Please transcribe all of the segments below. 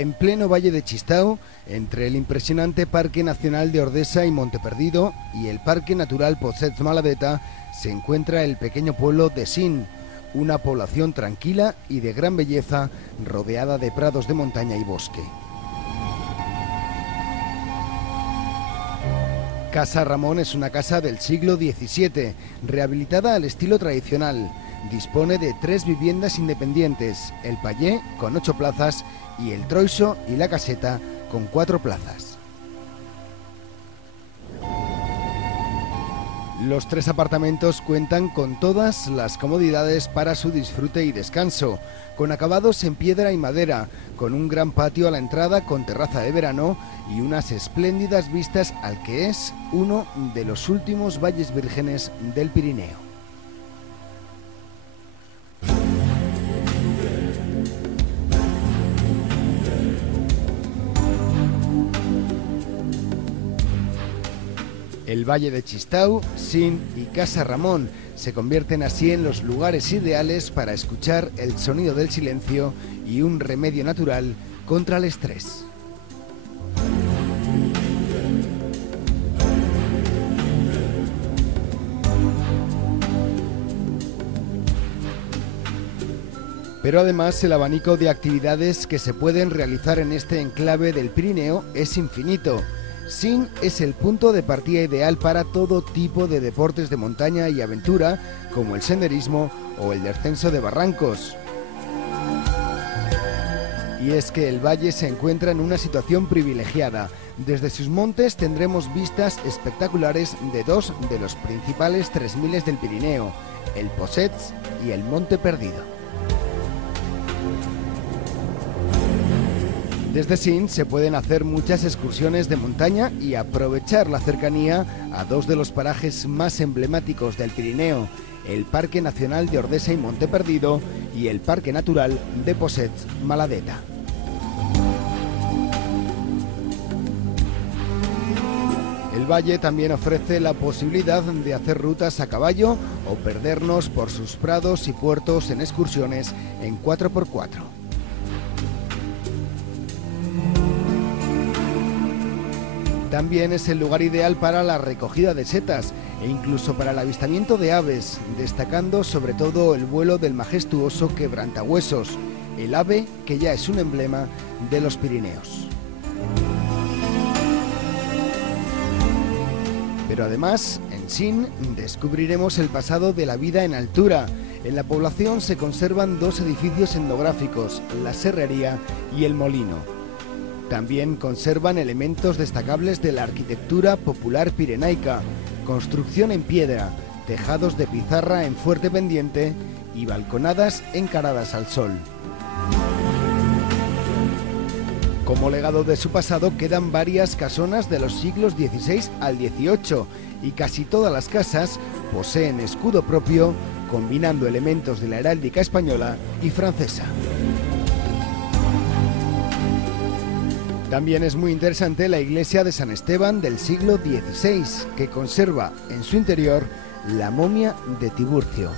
En pleno Valle de Chistau, entre el impresionante Parque Nacional de Ordesa y Monteperdido y el Parque Natural Possets-Maladeta, se encuentra el pequeño pueblo de Sin, una población tranquila y de gran belleza, rodeada de prados de montaña y bosque. Casa Ramón es una casa del siglo XVII, rehabilitada al estilo tradicional. Dispone de 3 viviendas independientes, el Pallé con 8 plazas y el Troiso y la Caseta con 4 plazas. Los 3 apartamentos cuentan con todas las comodidades para su disfrute y descanso, con acabados en piedra y madera, con un gran patio a la entrada con terraza de verano y unas espléndidas vistas al que es uno de los últimos valles vírgenes del Pirineo. El Valle de Chistau, Sin y Casa Ramón se convierten así en los lugares ideales para escuchar el sonido del silencio y un remedio natural contra el estrés. Pero además el abanico de actividades que se pueden realizar en este enclave del Pirineo es infinito. Sin es el punto de partida ideal para todo tipo de deportes de montaña y aventura, como el senderismo o el descenso de barrancos. Y es que el valle se encuentra en una situación privilegiada. Desde sus montes tendremos vistas espectaculares de 2 de los principales 3000 del Pirineo, el Possets y el Monteperdido. Desde Sin se pueden hacer muchas excursiones de montaña y aprovechar la cercanía a 2 de los parajes más emblemáticos del Pirineo, el Parque Nacional de Ordesa y Monteperdido y el Parque Natural de Possets-Maladeta. El valle también ofrece la posibilidad de hacer rutas a caballo o perdernos por sus prados y puertos en excursiones en 4x4. También es el lugar ideal para la recogida de setas e incluso para el avistamiento de aves, destacando sobre todo el vuelo del majestuoso quebrantahuesos, el ave que ya es un emblema de los Pirineos. Pero además, en Sin descubriremos el pasado de la vida en altura. En la población se conservan 2 edificios etnográficos, la serrería y el molino. También conservan elementos destacables de la arquitectura popular pirenaica, construcción en piedra, tejados de pizarra en fuerte pendiente y balconadas encaradas al sol. Como legado de su pasado quedan varias casonas de los siglos XVI al XVIII y casi todas las casas poseen escudo propio, combinando elementos de la heráldica española y francesa. También es muy interesante la iglesia de San Esteban del siglo XVI, que conserva en su interior la momia de Tiburcio.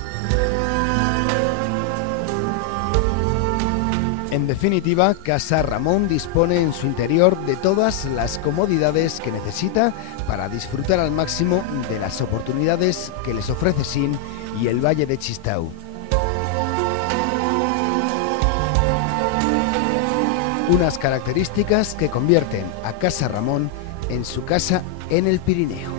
En definitiva, Casa Ramón dispone en su interior de todas las comodidades que necesita para disfrutar al máximo de las oportunidades que les ofrece Sin y el Valle de Chistau. Unas características que convierten a Casa Ramón en su casa en el Pirineo.